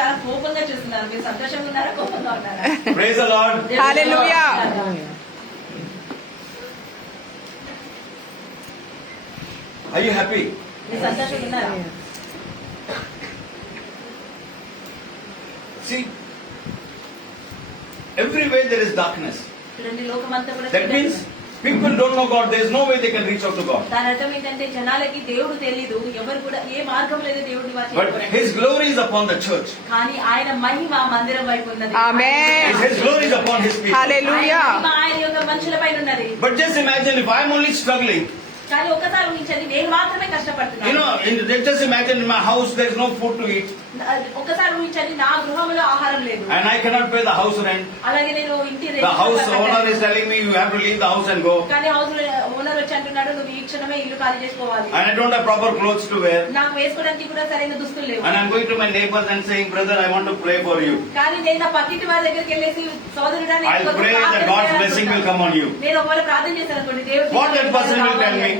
చాలా కోపంగా చూస్తున్నారు. మీరు సంతోషంగా ఉన్నారా, కోపంగా ఉన్నారా? Praise the Lord. Hallelujah. Are you happy? మీరు సంతోషంగా ఉన్నారా? See, everywhere there is darkness. చూడండి, లోకమంతా కూడా That means people don't know God. There is no way they can reach out to God. దాని అర్థం ఏంటంటే జనాలకి దేవుడు తెలీదు, ఎవరు కూడా ఏ మార్గం లేదు దేవుడిని But His glory is upon the church. కానీ ఆయన మహిమ మందిరం వైపు ఉన్నది. Amen. His glory is upon His people. Hallelujah. ఆయన మహిమ ఆయన యొక్క మనుషుల పైన ఉన్నది. But just imagine if I am only struggling. కానీ ఒకసారి ఊహించండి, నేను మాత్రమే You కష్టపడుతున్నాను. know, just imagine in my house there is no food to eat. ఒకసారి ఊహించండి, నా గృహంలో ఆహారం లేదు, And I cannot pay the house rent. అలాగే నేను ఇంటి The house owner is telling me you have to leave the house and go. కానీ హౌస్ ఓనర్ వచ్చి అంటున్నాడు, నువ్వు ఈ క్షణమే ఇల్లు ఖాళీ చేసుకోవాలి. And I don't have proper clothes to wear. నాకు వేసుకోవడానికి కూడా సరైన దుస్తులు లేవు. And I'm going to my neighbors and saying, brother, I want to pray for you. కానీ నేను నా పక్కింటి వారి దగ్గరికి వెళ్ళేసి, సోదరుడా, I'll pray that God's blessing will come on you. నేను ఒకవేళ ప్రార్థన చేశాను అనుకోండి, దేవుడు What that person will tell me?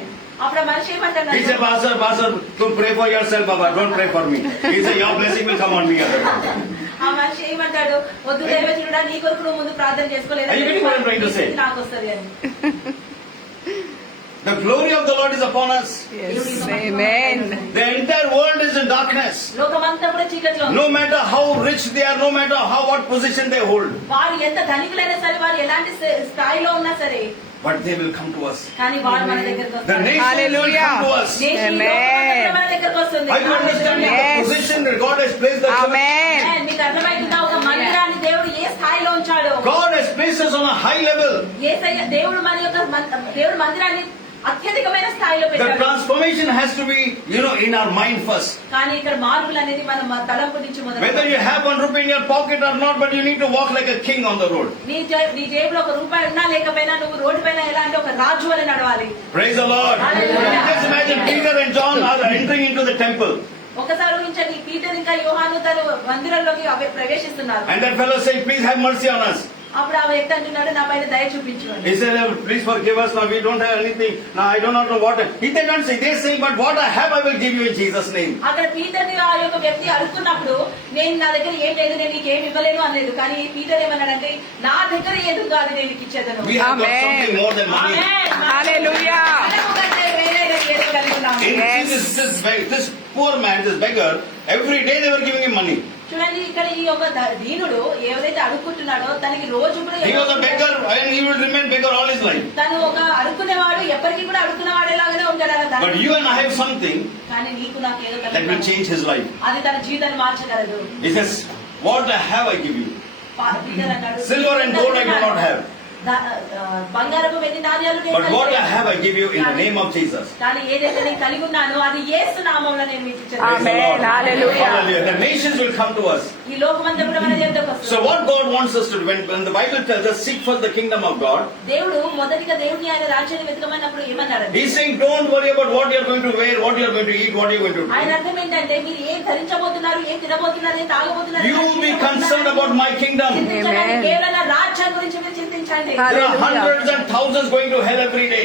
అప్పుడు మనిషి ఏమంటాడు? He said, Pastor, don't pray for yourself, Baba. Don't pray for me. He said, your blessing will come on me. ఆ మనిషి ఏమంటాడు? వద్దు దైవజనుడా, నీ కొరకు నువ్వు ముందు ప్రార్థన చేసుకోలేదు, Are you getting what I'm trying to say? నాకు వస్తుంది అని. The glory of the Lord is upon us. Yes. Amen. The entire world is in darkness. లోకమంతా కూడా చీకట్లో ఉంది. No matter how rich they are, no matter what position they hold. వారు ఎంత ధనికులైనా సరే, వారు ఎలాంటి స్థాయిలో ఉన్నా సరే, But they will come to us. కానీ వారు మన దగ్గరకు The వస్తారు. nations will Hallelujah. come to us. దేశం ఈ లోకమంతా మన దగ్గరకు వస్తుంది. Are you understanding Yes. the position that God has placed the church? Amen. మీకు అర్థమవుతుందా? ఒక మందిరాన్ని దేవుడు ఏ స్థాయిలో ఉంచాడు? God has placed us on a high level. యేసయ్య దేవుడు మన యొక్క దేవుడు మందిరాన్ని అత్యధికమైన స్థాయిలో The పెట్టాడు. transformation has to be, in our mind first. కానీ ఇక్కడ మార్పులు అనేది మన తలంపు నుంచి Whether you మొదలు. have 1 rupee in your pocket or not, but you need to walk like a king on the road. నీ జేబులో ₹1 ఉన్నా లేకపోయినా నువ్వు రోడ్డు పైన ఎలా అంటే ఒక రాజు వలె నడవాలి. Praise the Lord. Hallelujah. Just imagine Peter and John are entering into the temple. ఒకసారి ఊహించండి, పీటర్ ఇంకా యోహాను తను మందిరంలోకి ప్రవేశిస్తున్నారు. And that fellow saying, please have mercy on us. అప్పుడు ఆ వ్యక్తి అంటున్నాడు, నా పైన దయ చూపించు అని. He said, please forgive us. Now we don't have anything. Now I do not know what. He did not say. They say, but what I have I will give you in Jesus' name. అక్కడ పీటర్ని ఆ యొక్క వ్యక్తి అడుగుతున్నప్పుడు, నేను నా దగ్గర ఏం లేదు, నేను నీకు ఏమి ఇవ్వలేను అనలేదు. కానీ పీటర్ ఏమన్నాడంటే, నా దగ్గర ఏది ఉందో అది నేను నీకు ఇచ్చేదను. We have got Amen. something more than money. Hallelujah. మనము కంటే వేరేది ఏదో కలిగి ఉన్నాము. In Yes. this poor man, this beggar, every day they were giving him money. చూడండి, ఇక్కడ ఈ యొక్క దీనుడు ఎవరైతే అడుక్కుంటున్నాడో తనకి రోజు కూడా He was a beggar and he will remain beggar all his life. తను ఒక అడుక్కునేవాడు, ఎప్పటికీ కూడా అడుక్కునేవాడేలాగానే ఉంటాడు అలా. But you and I have something కానీ నీకు నాకు ఏదో that will కలిగి change his life. అది తన జీవితాన్ని మార్చగలదు. He says, what I have I give you. Peter అన్నాడు, Silver and gold I do not have. బంగారపు వెండి నాణ్యాలు నేను But what I కలిగి have I give you in the name of Jesus. కానీ ఏదైతే నేను కలిగి ఉన్నానో అది యేసు నామములో నేను మీకు ఇచ్చాను. Praise the Lord. Amen. Hallelujah. Hallelujah. The nations will come to us. ఈ లోకమంతా కూడా మన దగ్గరకు వస్తుంది. So what God wants us to do, when the Bible tells us, seek first the kingdom of God. దేవుడు మొదటిగా దేవుని ఆయన రాజ్యాన్ని వెతకమన్నప్పుడు ఏమన్నాడు? He's saying, don't worry about what you're going to wear, what you're going to eat, what you're going to ఆయన do. అర్థం ఏంటంటే, మీరు ఏం ధరించబోతున్నారు, ఏం తినబోతున్నారు, ఏం తాగబోతున్నారు, You be concerned about my kingdom. చింతించండి. Amen. కేవలం నా రాజ్యం గురించి మీరు చింతించండి. There are Hallelujah. hundreds and thousands going to hell every day.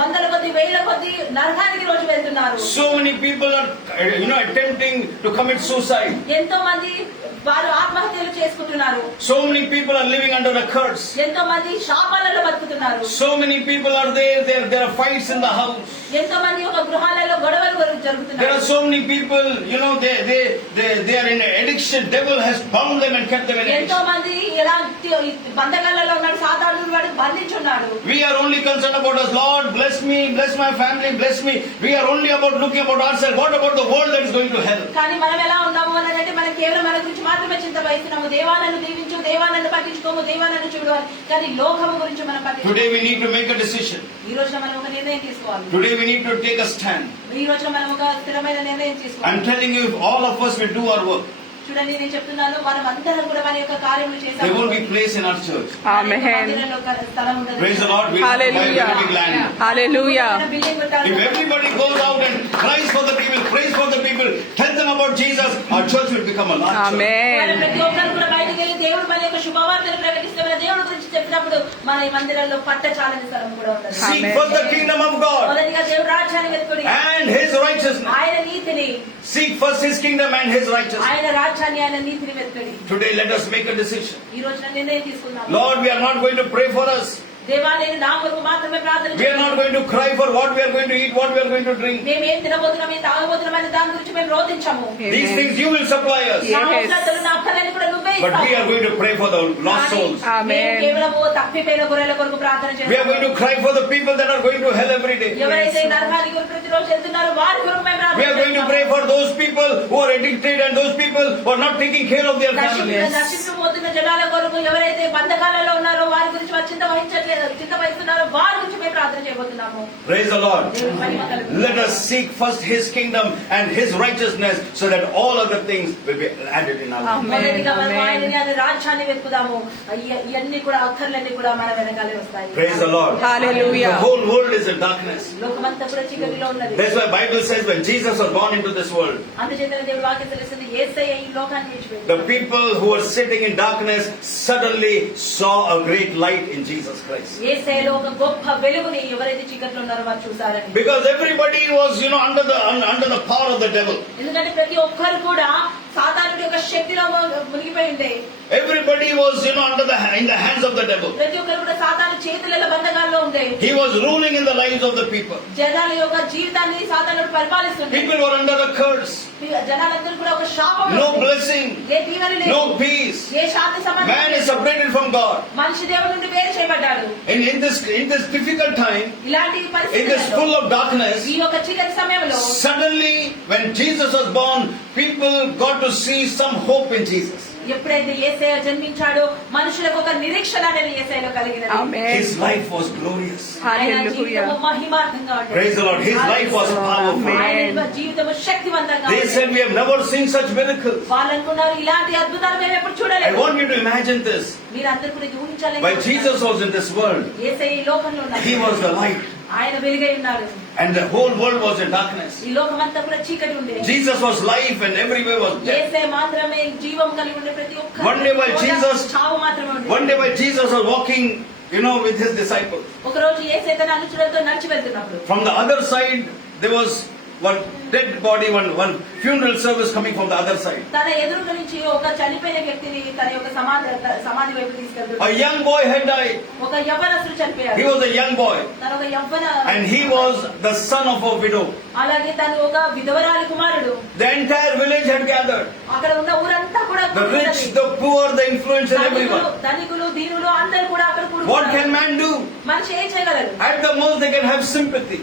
వందల కొద్ది వేల కొద్ది నరకానికి రోజు వెళ్తున్నారు. So many people are, attempting to commit suicide. ఎంతో మంది వారు ఆత్మహత్యలు చేసుకుంటున్నారు. So many people are living under a curse. ఎంతో మంది శాపాలలో బతుకుతున్నారు. So many people are there. There are fights in the house. ఎంతో మంది ఒక గృహాలలో గొడవలు There జరుగుతున్నాయి. are so many people, they are in addiction. Devil has bound them and kept them in ఎంతో addiction. మంది ఎలాంటి బంధకాలలో ఉన్నాడు, సాతానుడు వాడు బంధించున్నాడు. We are only concerned about us. Lord, bless me, bless my family, bless me. We are only about looking about ourselves. What about the world that is going to hell? కానీ మనం ఎలా ఉన్నాము అని అంటే, మనం కేవలం మన గురించి మాత్రమే చింత వహిస్తున్నాము. దేవా నన్ను దీవించు, దేవా నన్ను పట్టించుకోము, దేవా నన్ను చూడు అని. కానీ లోకము గురించి మనం పట్టించుకోము. Today we need to make a decision. ఈ రోజున మనం ఒక నిర్ణయం తీసుకోవాలి. Today we need to take a stand. ఈ రోజున మనం ఒక స్థిరమైన నిర్ణయం తీసుకోవాలి. I'm telling you, if all of us will do our work, చూడండి, నేను చెప్తున్నాను, మనం అందరం కూడా మన యొక్క కార్యములు there చేస్తాము. won't be place in our church. Amen. మందిరంలో ఒక స్థలం ఉండదు. Praise the Lord. We have a Hallelujah. very big land. Hallelujah. Building పెట్టాలి. If everybody goes out and cries for the people, prays for the people, tell them about Jesus, our church will become a large church. Amen. ప్రతి ఒక్కరు కూడా బయటికి వెళ్ళి దేవుడు మన యొక్క శుభవార్తను ప్రకటిస్తే మన దేవుడి గురించి చెప్పినప్పుడు మన ఈ మందిరంలో పట్టచాలని స్థలం కూడా ఉండదు. Seek first the kingdom of God మొదటిగా దేవుడు రాజ్యాన్ని వెతుకుడి, and His righteousness. ఆయన నీతిని, Seek first His kingdom and His righteousness. ఆయన రాజ్యాన్ని, ఆయన నీతిని వెతుకుడి. Today let us make a decision. ఈ రోజున నిర్ణయం తీసుకుందాం. Lord, we are not going to pray for us. దేవా, నేను నా కొరకు మాత్రమే ప్రార్థన We are not going to cry for what we are going to eat, what we are going to drink. మేము ఏం తినబోతున్నాం, ఏం తాగబోతున్నాం అనే దాని గురించి మేము రోధించము. These things you will supply us. నా అవసరతలు, నా అక్కర్లను కూడా నువ్వే But we are ఇస్తావు. going to pray for the lost souls. Amen. మేము కేవలము తప్పిపోయిన గొర్రెల కొరకు ప్రార్థన We are going to చేస్తాము. cry for the people that are going to hell every day. ఎవరైతే నరకానికి కొరకు ప్రతిరోజు వెళ్తున్నారో వారి కొరకు మేము We are going to pray for those people who are addicted and those people who are not taking care of their families. నశించిపోతున్న జనాల కొరకు, ఎవరైతే బంధకాలలో ఉన్నారో వారి గురించి వారు చింత వహిస్తున్నారు, వారి గురించి మేము ప్రార్థన చేయబోతున్నాము. Praise the Lord. దేవుని మహిమ కలుగును. Let us seek first His kingdom and His righteousness so that all other things will be added in our life. Amen. మొదటిగా మనం Amen. ఆయనని, ఆయన రాజ్యాన్ని వెతుకుదాము. ఇవన్నీ కూడా అక్కర్లన్నీ కూడా మన వెనకాలే వస్తాయి. Praise the Lord. Hallelujah. The whole world is in darkness. లోకమంతా కూడా చీకటిలో ఉన్నది. That's why Bible says when Jesus was born into this world, అందుచేత దేవుడు వాక్యం తెలుస్తుంది, యేసయ్య ఈ లోకాన్ని the విడిచిపెట్టాడు. people who were sitting in darkness suddenly saw a great light in Jesus Christ. యేసయ్యలో ఒక గొప్ప వెలుగుని ఎవరైతే చీకట్లో ఉన్నారో వారు చూసారని. Because everybody was, under the power of the devil. ఎందుకంటే ప్రతి ఒక్కరు కూడా సాతానుడి యొక్క శక్తిలో మునిగిపోయి ఉండే. Everybody was, in the hands of the devil. ప్రతి ఒక్కరు కూడా సాతాను చేతులలో బంధకాల్లో ఉండే. He was ruling in the lives of the people. జనాల యొక్క జీవితాన్ని సాతానుడు పరిపాలిస్తుండే. People were under a curse. జనాలందరూ కూడా ఒక శాపం. No blessing. ఏ దీవెన లేదు. No peace. ఏ శాంతి సమాధానం Man is లేదు. separated from God. మనిషి దేవుడి నుండి వేరు చేయబడ్డాడు. In this difficult time, ఇలాంటి in this పరిస్థితుల్లో, full of darkness, ఈ యొక్క చీకటి సమయంలో suddenly when Jesus was born, people got to see some hope in Jesus. ఎప్పుడైతే యేసయ్య జన్మించాడో మనుషులకు ఒక నిరీక్షణ అనేది యేసయ్యలో కలిగినది. Amen. His life was glorious. ఆయన Hallelujah. జీవితము మహిమార్థంగా ఉండేది. Praise the Lord. His life was powerful. Amen. ఆయన జీవితము శక్తివంతంగా They ఉండేది. said we have never seen such miracles. వాళ్ళు అనుకున్నారు, ఇలాంటి అద్భుతాలు మేము ఎప్పుడు I చూడలేదు. want you to imagine this. మీరందరూ కూడా ఇది ఊహించాలి. While Jesus was in this world, యేసయ్య ఈ లోకంలో ఉన్నారు. He was the light. ఆయన వెలుగై ఉన్నాడు. And the whole world was in darkness. ఈ లోకమంతా కూడా చీకటి ఉండేది. Jesus was life and everywhere was death. యేసయ్య మాత్రమే జీవం కలిగి ఉండే. ప్రతి ఒక్క One day while Jesus- చావు మాత్రమే ఉండేది. One day while Jesus was walking, with His disciples, ఒక రోజు యేసయ్య తన అనుచరులతో నడిచి వెళ్తున్నప్పుడు from the other side there was one dead body, one funeral service coming from the other side. తన ఎదురుగా నుంచి ఒక చనిపోయిన వ్యక్తిని తన యొక్క సమాధి వైపు A తీసుకెళ్తాడు. young boy had died. ఒక యవ్వనస్తుడు చనిపోయాడు. He was a young boy తన ఒక యవ్వన and he was the son of a widow. అలాగే తను ఒక విధవరాలి కుమారుడు. The entire village had gathered. అక్కడ ఉన్న ఊరంతా కూడా The rich, the poor, the influential, everyone. ధనికులు దీనులు అందరూ కూడా అక్కడ What can కూడుకున్నారు. man do? మనిషి ఏం చేయగలరు? At the most they can have sympathy.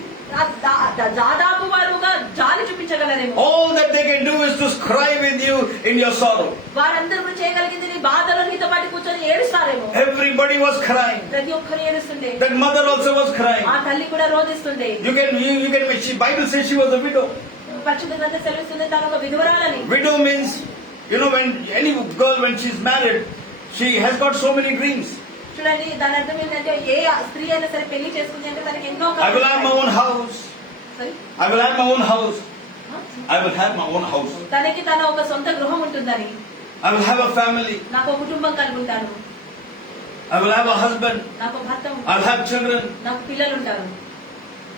దాదాపు వారుగా జాలి చూపించగలరేమో. All that they can do is to cry with you in your sorrow. వారందరూ కూడా చేయగలిగింది నీ బాధలో నీతో పాటు కూర్చొని ఏడుస్తారేమో. Everybody was crying. ప్రతి ఒక్కరు ఏడుస్తుండే. That mother also was crying. ఆ తల్లి కూడా రోధిస్తుండే. You can Bible says she was a widow. పరిశుద్ధ గ్రంథం సెలవిస్తుంది తను ఒక విధవరాలని. Widow means, when any girl when she's married, she has got so many dreams. చూడండి, దాని అర్థం ఏంటంటే ఏ స్త్రీ అయినా సరే పెళ్లి చేసుకుంది అంటే తనకి ఎన్నో I will have my own house. Sorry? I will have my own house. I will have my own house. తనకి తన ఒక సొంత గృహం ఉంటుందని, I will have a family. నాకు ఒక కుటుంబం కలిగి ఉంటాను, I will have a husband. నాకు ఒక భర్త I will ఉంటాడు, have children. నాకు పిల్లలు ఉంటారు,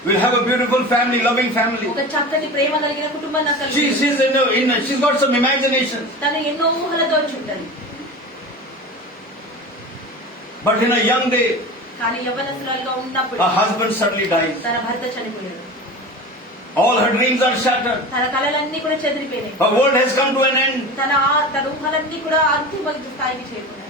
We'll have a beautiful family, loving family. ఒక చక్కటి ప్రేమ కలిగిన కుటుంబం నాకు కలిగి ఉంటుంది. She's got some imagination. తను ఎన్నో ఊహలతో ఉంటుంది. But in a young day, కానీ యవ్వనస్తురాలుగా ఉన్నప్పుడు her husband suddenly dies. తన భర్త చనిపోయాడు. All her dreams are shattered. తన కలలన్నీ కూడా చెదిరిపోయినాయి. Her world has come to an end. తన ఊహలన్నీ కూడా అంతిమ స్థాయికి చేరుకున్నాయి.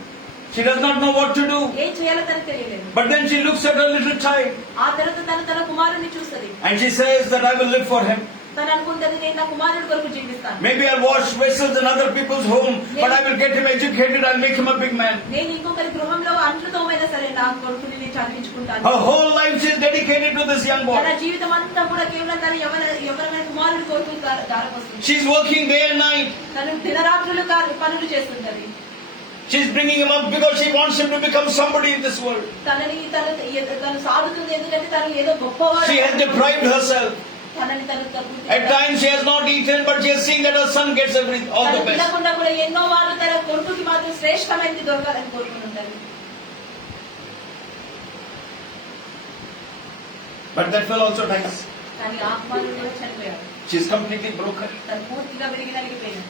She does not know what to do. ఏం చేయాలో తనకు తెలియలేదు. But then she looks at her little child ఆ తర్వాత తన కుమారుని చూస్తుంది. and she says that I will live for him. తను అనుకుంటుంది, నేను నా కుమారుడి కొరకు జీవిస్తాను. Maybe I'll wash vessels in other people's home, but I will get him educated, I'll make him a big man. నేను ఇంకొకరి గృహంలో అంట్లు తోమైనా సరే నా కొడుకుని నేను చదివించుకుంటాను. Her whole life she is dedicated to this young తన boy. జీవితం అంతా కూడా కేవలం తన ఎవరైనా కుమారుడి కొరకు దారపోస్తుంది. She's working day and night. తను దినరాత్రులు పనులు చేస్తుంటది. She's bringing him up because she wants him to become somebody in this world. తను సాగుతుంది ఎందుకంటే తను ఏదో గొప్పవాడు. She has deprived herself. తనని తను పూర్తిగా At times she has not eaten, but she has seen that her son gets all the తను best. తినకుండా కూడా ఎన్నో వాళ్ళు తన కొడుకుకి మాత్రం శ్రేష్టమైనది దొరకాలని కోరుకుంటుంటారు. But that fellow also dies. కానీ ఆ కుమారుడు కూడా చనిపోయాడు. She is completely broken. తను పూర్తిగా విరిగి నలిగిపోయాడు.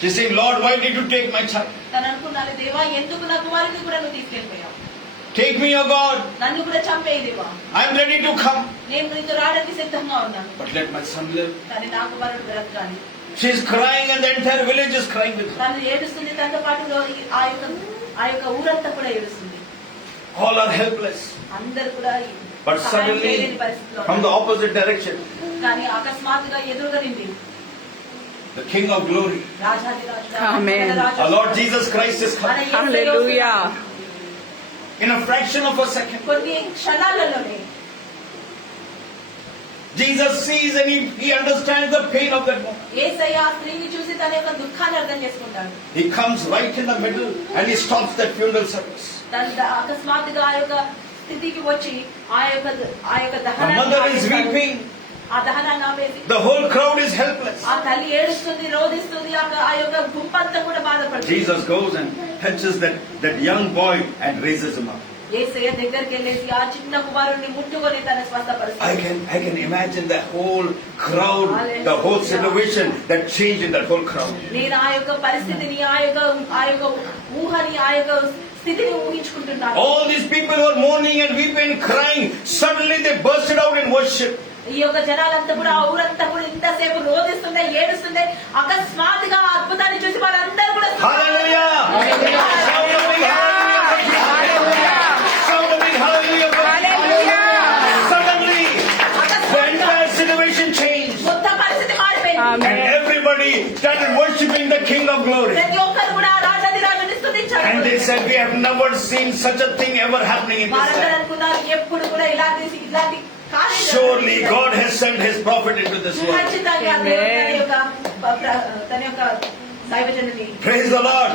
She is saying, Lord, why did you take my child? తను అనుకున్నాడు, దేవా ఎందుకు నా కుమారుడిని కూడా నువ్వు తీసుకెళ్ళిపోయావు? Take me, O God. నన్ను కూడా చంపేయి దేవా. I am ready to come. నేను నీతో రావడానికి సిద్ధంగా ఉన్నాను. But let my son live. కానీ నా కుమారుడు బ్రతకాలి. She is crying and the entire village is crying with her. తను ఏడుస్తుంది, తనతో పాటు ఆ యొక్క ఊరంతా కూడా ఏడుస్తుంది. All are helpless. అందరు కూడా But సహాయం suddenly, చేయలేని పరిస్థితిలో from the ఉన్నారు. opposite direction, కానీ అకస్మాత్తుగా ఎదురుగా నిండి the King of Glory, రాజాధిరాజు, Amen. our Lord Jesus Christ is మన coming. Yesayya Hallelujah. In a fraction of a second, కొన్ని క్షణాలలోనే Jesus sees and he understands the pain of that woman. యేసయ్య ఆ స్త్రీని చూసి తన యొక్క దుఃఖాన్ని అర్థం చేసుకుంటాడు. He comes right in the middle and he stops that funeral service. తను అకస్మాత్తుగా ఆ యొక్క స్థితికి వచ్చి ఆ యొక్క The mother is దహనాన్ని weeping. ఆ దహనాన్ని ఆపేసి The whole crowd is helpless. ఆ తల్లి ఏడుస్తుంది, రోధిస్తుంది. ఆ యొక్క గుంపంతా కూడా బాధపడుతుంది. Jesus goes and touches that young boy and raises him up. యేసయ్య దగ్గరికి వెళ్ళేసి ఆ చిన్న కుమారుడిని ముట్టుకొని తన స్వస్థపరుస్తాడు. I can imagine the whole crowd, the whole situation, that change in that whole crowd. నేను ఆ యొక్క పరిస్థితిని, ఆ యొక్క ఊహని, ఆ యొక్క స్థితిని ఊహించుకుంటున్నాను. All these people who are mourning and weeping and crying, suddenly they bursted out in worship. ఈ యొక్క జనాలంతా కూడా, ఆ ఊరంతా కూడా ఇంతసేపు రోధిస్తుండే, ఏడుస్తుండే. అకస్మాత్తుగా ఆ అద్భుతాన్ని చూసి వాళ్ళందరూ కూడా Hallelujah! Shout a big hallelujah for Jesus. Shout a big hallelujah for Jesus. Suddenly, the entire situation changed. మొత్తం పరిస్థితి మారిపోయింది. Amen. And everybody started worshipping the King of Glory. ప్రతి ఒక్కరు కూడా రాజాధిరాజుని స్తుతించారు. And they said, we have never seen such a thing ever happening in this వారందరూ land. అనుకున్నారు, ఎప్పుడు కూడా ఇలాంటి కార్యం Surely God has sent His prophet into this world. ఖచ్చితంగా దేవుడు తన యొక్క దైవజనుని. Praise the Lord.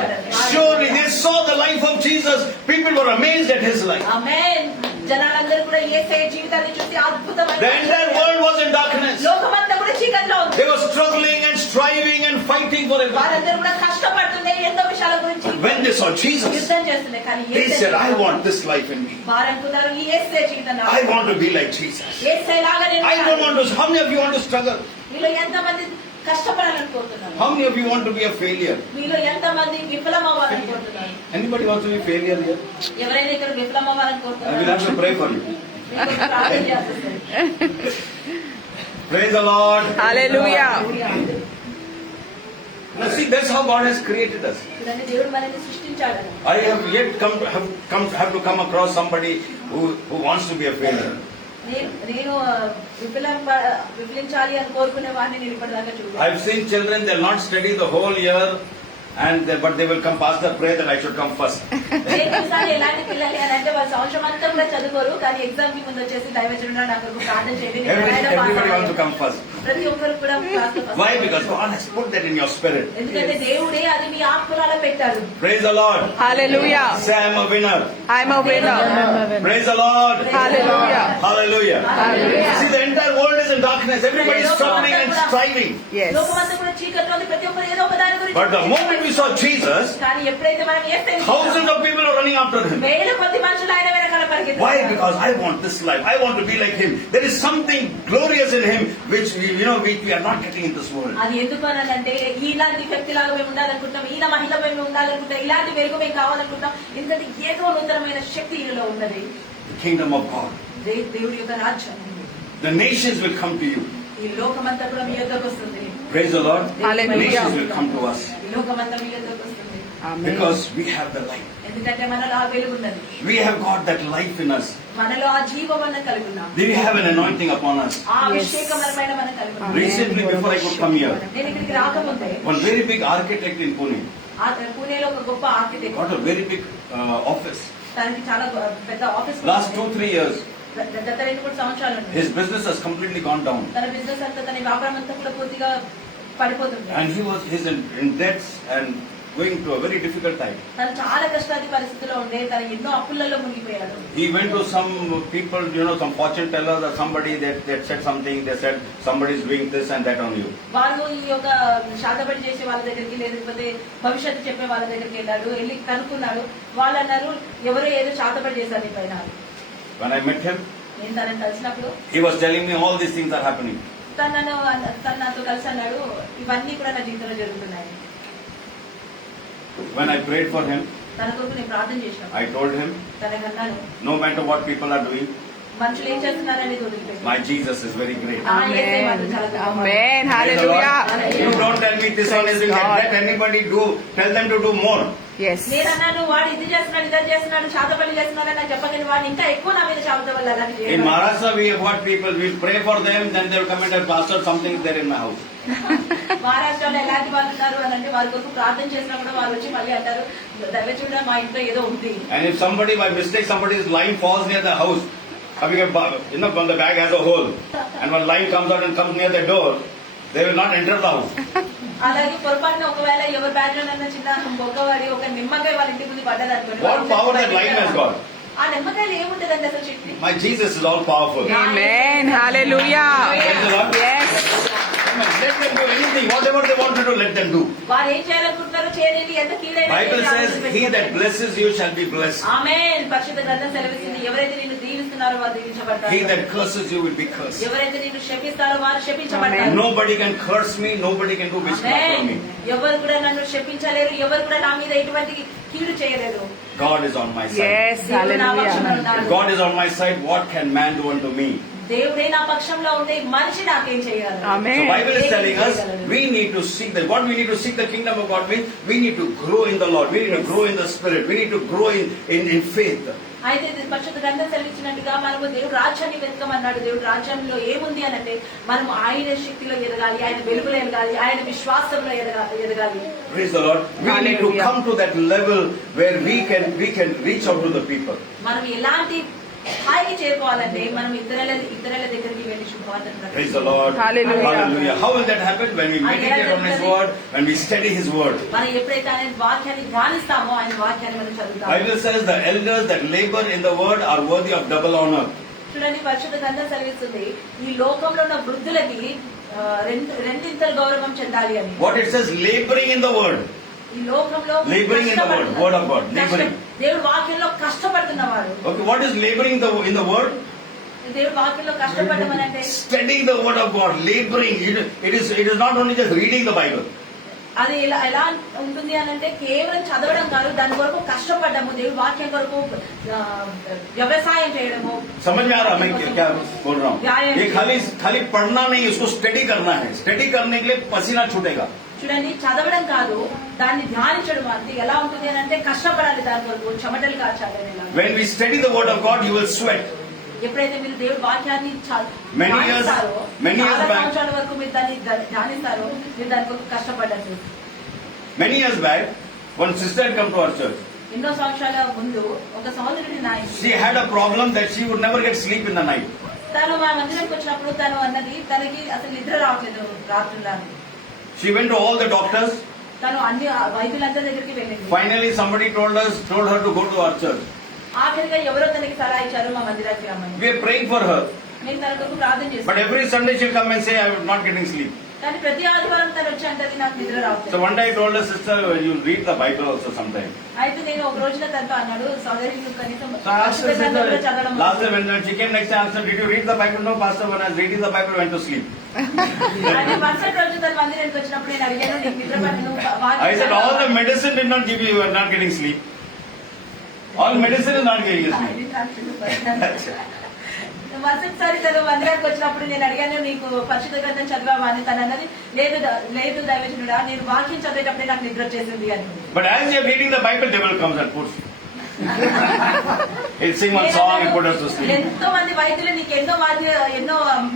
Surely they saw the life of Jesus. People were amazed at His life. ఆమేన్. జనాలందరూ కూడా యేసయ్య జీవితాన్ని చూసి అద్భుతమైన, The entire world was in darkness. లోకమంతా కూడా చీకటిలో ఉంది. They were struggling and striving and fighting for it. వారందరూ కూడా కష్టపడుతుండే, ఎన్నో విషయాల గురించి When they saw Jesus, యుద్ధం చేస్తుండే. కానీ they said, I Yesayya want this life in me. వారనుకున్నారు, ఈ యేసయ్య జీవితం I want to be like Jesus. యేసయ్య లాగా నేను I don't want to. How many of you want to struggle? మీలో ఎంతమంది కష్టపడాలని కోరుతున్నారు? How many of you want to be a failure? మీలో ఎంతమంది విఫలం అవ్వాలని కోరుతున్నారు? Anybody wants to be a failure here? ఎవరైనా ఇక్కడ విఫలం అవ్వాలని I will కోరుతున్నారు? have to pray for you. మీకు ప్రార్థన చేయాల్సి వస్తుంది. Praise the Lord. Hallelujah. Now see, that's how God has created us. ఇదంటే దేవుడు మనల్ని సృష్టించాడు. I have yet have to come across somebody who wants to be a failure. నేను విఫలించాలి అని కోరుకునే వాడిని నేను ఇప్పటిదాకా చూడాలి. I've seen children, they'll not study the whole year, but they will come past the prayer that I should come first. నేను చూసాను ఎలాంటి పిల్లలు అని అంటే వాళ్ళు సంవత్సరం అంతా కూడా చదువుకోరు, కానీ ఎగ్జామ్ కి ముందు వచ్చేసి దైవజనుడు నాకు ప్రార్థన చేయండి, నేను ఎలాగైనా పాస్ Everybody wants అవ్వాలి. to come first. ప్రతి ఒక్కరు కూడా class లో first Why? అవ్వాలి. Because God has put that in your spirit. ఎందుకంటే దేవుడే అది మీ ఆత్మలో పెట్టాడు. Praise the Lord. Hallelujah. Say, I'm a winner. I'm a winner. Praise the Lord. Hallelujah. Hallelujah. Hallelujah. See, the entire world is in darkness. Everybody is struggling and striving. Yes. లోకమంతా కూడా చీకట్లో ఉంది, ప్రతి ఒక్కరు ఏదో ఒక దాని గురించి. But the moment we saw Jesus, కానీ ఎప్పుడైతే మనం యేసయ్యని thousands of people are running after Him. వేల కొద్ది మనుషులు ఆయన వెనకాల పరిగెత్తుతున్నారు. Why? Because I want this life. I want to be like Him. There is something glorious in Him which we are not getting in this world. అది ఎందుకు అనంటే ఇలాంటి వ్యక్తిలాగా మేము ఉండాలనుకుంటాం, ఈయన మహిళ మేము ఉండాలనుకుంటాం, ఇలాంటి వెలుగు మేము కావాలనుకుంటాం. ఎందుకంటే ఏదో నూతనమైన శక్తి ఈయనలో ఉన్నది. The kingdom of God. దేవుడి యొక్క రాజ్యం. The nations will come to you. ఈ లోకమంతా కూడా మీ యొద్దకు వస్తుంది. Praise the Lord. Hallelujah. Nations will come to us ఈ లోకమంతా మీ యొద్దకు వస్తుంది. Amen. because we have the light. ఎందుకంటే మనలో ఆ వెలుగు ఉన్నది. We have got that life in us. మనలో ఆ జీవమన్న కలిగి ఉన్నాం. We have an anointing upon us. ఆ అభిషేకం మన పైన మనం కలిగి ఉన్నాం. Recently, before I could come here, నేను ఇక్కడికి రాకముందే one very big architect in Pune పూణేలో ఒక గొప్ప architect, got a very big office. తనకి చాలా పెద్ద ఆఫీస్. Last 2-3 years, గత 2-3 సంవత్సరాలు ఉంది. his business has completely gone down. తన బిజినెస్ అంతా, తన వ్యాపారం అంతా కూడా పూర్తిగా పడిపోతుంది. And he's in debts, and going through a very difficult time. తను చాలా కష్టాది పరిస్థితిలో ఉండే, తను ఎన్నో అప్పులలో మునిగిపోయాడు. He went to some people, some fortune tellers or somebody that said something. They said somebody is doing this and that on you. వాళ్ళు ఈ యొక్క శాతపడి చేసే వాళ్ళ దగ్గరికి, లేకపోతే భవిష్యత్తు చెప్పే వాళ్ళ దగ్గరికి వెళ్ళి కనుక్కున్నాడు. వాళ్ళు అన్నారు ఎవరో ఏదో శాతపడి చేశారు నీ పైన. When I met him, నేను తనని కలిసినప్పుడు he was telling me all these things are happening. తను నాతో కలిసి అన్నాడు ఇవన్నీ కూడా నా జీవితంలో జరుగుతున్నాయి. When I prayed for him, తన కొరకు నేను ప్రార్థన చేసినాను. I told him, తనకన్నాను no matter what people are doing, మనుషులు ఏం చేస్తున్నారనేది వదిలిపెట్టు. my Jesus is very great. ఆ యేసే మాత్రం చాలా గొప్పవాడు. Amen. Praise the Lord. Hallelujah. You don't tell me this one is doing that. Let anybody do. Tell them to do more. Yes. నేను అన్నాను వాడు ఇది చేస్తున్నాడు, ఇది చేస్తున్నాడు, శాతపల్లి చేస్తున్నాడు అని చెప్పగానే వాడు ఇంకా ఎక్కువ నా మీద శాతం వల్ల అలాంటి In చేయడం. Maharashtra, we have got people. We pray for them, then they will come and tell pastor something is there in my house. మహారాష్ట్రలో ఎలాంటి వాళ్ళు ఉన్నారు అని అంటే వారి కొరకు ప్రార్థన చేసినప్పుడు వారు వచ్చి మళ్ళీ అంటారు దయచేసి మా ఇంట్లో ఏదో ఉంది. And if somebody by mistake somebody's line falls near the house, when the bag has a hole, and when line comes out and comes near the door, they will not enter the house. అలాగే పొరపాటున ఒకవేళ ఎవరి bag లోనన్నా చిన్న బొక్కవాడి ఒక నిమ్మకాయ వాళ్ళ ఇంటి ముందు పడ్డది అనుకోండి. What power that line has got? ఆ నిమ్మకాయలు ఏముంటదండి అసలు శక్తి? My Jesus is all powerful. Amen. Hallelujah. Praise the Lord. Yes. Amen. Let them do anything, whatever they want to do, let them do. వారు ఏం చేయాలనుకుంటున్నారో చేయండి. ఎంత కీడైనా Bible says, "He that blesses you shall be blessed. ఆమేన్. పరిశుద్ధ గ్రంథం సెలవిస్తుంది ఎవరైతే నిన్ను దీవిస్తున్నారో వారు దీవించబడతారు. He that curses you will be cursed." ఎవరైతే నిన్ను శపిస్తారో వారు శపించబడతారు. Nobody can curse me, nobody can do witchcraft on me. ఎవరు కూడా నన్ను శపించలేరు, ఎవరు కూడా నా మీద ఎటువంటి కీడు చేయలేరు. God is on my side. Yes. దేవుడు నా పక్షంలో Hallelujah. ఉన్నాడు. If God is on my side, what can man do unto me? దేవుడే నా పక్షంలో ఉంటే మనిషి నాకేం చేయగలరు? Amen. So Bible is telling us we need to seek the what we need to seek the kingdom of God means we need to grow in the Lord. We need to grow in the Spirit. We need to grow in faith. అయితే ఇది పరిశుద్ధ గ్రంథం సెలవిచ్చినట్టుగా మనము దేవుడు రాజ్యాన్ని వెతకమన్నాడు. దేవుడు రాజ్యంలో ఏముంది అని అంటే మనం ఆయన శక్తిలో ఎదగాలి, ఆయన వెలుగులో ఎదగాలి, ఆయన విశ్వాసంలో ఎదగాలి. Praise the Lord. We need to come to that level where we can reach out to the people. మనం ఎలాంటి స్థాయికి చేరుకోవాలంటే మనం ఇతరుల దగ్గరికి వెళ్ళి శుభవార్తను Praise the Lord. Hallelujah. Hallelujah. How will that happen? When we meditate on His word, when we study His word. మనం ఎప్పుడైతే ఆయన వాక్యాన్ని ధ్యానిస్తామో ఆయన వాక్యాన్ని మనం చదువుతాము. Bible says the elders that labor in the word are worthy of double honor. చూడండి పరిశుద్ధ గ్రంథం సెలవిస్తుంది ఈ లోకంలో ఉన్న వృద్ధులకి రెండింతలు గౌరవం చెందాలి అని. What it says, laboring in the word. ఈ లోకంలో Laboring in the word of God. Laboring. దేవుడు వాక్యంలో కష్టపడుతున్నవాడు. Okay, what is laboring in the word? దేవుడు వాక్యంలో కష్టపడడం అని అంటే Studying the word of God, laboring. It is not only just reading the Bible. అది ఎలా ఉంటుంది అని అంటే కేవలం చదవడం కాదు, దాని కొరకు కష్టపడ్డము, దేవుడు వాక్యం కొరకు వ్యవసాయం చేయడము. समझ में आ रहा मैं क्या बोल रहा हूँ? ये खाली पढ़ना नहीं, उसको स्टडी करना है. स्टडी करने के लिए पसीना छूटेगा. చూడండి చదవడం కాదు, దాన్ని ధ్యానించడం అంటే ఎలా ఉంటుంది అని అంటే కష్టపడాలి, దాని కొరకు చెమటలు కార్చాలి. When we study the word of God, you will sweat. ఎప్పుడైతే మీరు దేవుడి వాక్యాన్ని Many years back. సంవత్సరాల వరకు మీరు దాన్ని ధ్యానిస్తారో మీరు దాని కొరకు కష్టపడ్డారు. Many years back, one sister had come to our church. ఎన్నో సంవత్సరాల ముందు ఒక సహోదరుడి నాయన She had a problem that she would never get sleep in the night. తను మా మందిరానికి వచ్చినప్పుడు తను అన్నది తనకి అసలు నిద్ర రావట్లేదు రాత్రులు. She went to all the doctors. తను అన్ని వైద్యులందరి దగ్గరికి వెళ్ళింది. Finally, somebody told her to go to our church. ఆఖరిగా ఎవరో తనకి సలహా ఇచ్చారు మా మందిరానికి రమ్మని. We are praying for her. నేను తన కొరకు ప్రార్థన But చేస్తాను. every Sunday she'll come and say, "I am not getting sleep." కానీ ప్రతి ఆదివారం తను వచ్చి అంటది నాకు నిద్ర So రావట్లేదు. one day I told her, "Sister, you'll read the Bible also sometime." అయితే నేను ఒక రోజున తనతో అన్నాడు సోదరి నువ్వు కనీసం So I asked her, పరిశుద్ధ గ్రంథంలో చదవడం sister, last time when she came next day, I asked her, "Did you read the Bible?" "No, Pastor, when I was reading the Bible, I went to sleep." అంటే మరుసటి రోజు తన మందిరానికి వచ్చినప్పుడు నేను అడిగాను నీకు నిద్ర పట్టిన I said, "All the medicine did not give you are not getting sleep. All medicine is not giving you sleep." మరుసటిసారి తను మందిరానికి వచ్చినప్పుడు నేను అడిగాను నీకు పరిశుద్ధ గ్రంథం చదివావా అని. తను అన్నది లేదు దైవజనుడా, నేను వాక్యం చదివేటప్పుడే నాకు నిద్ర వచ్చేసింది అని. But as you are reading the Bible, devil comes and puts. He'll sing one song and put us to sleep. ఎంతో మంది వైద్యులు నీకు ఎన్నో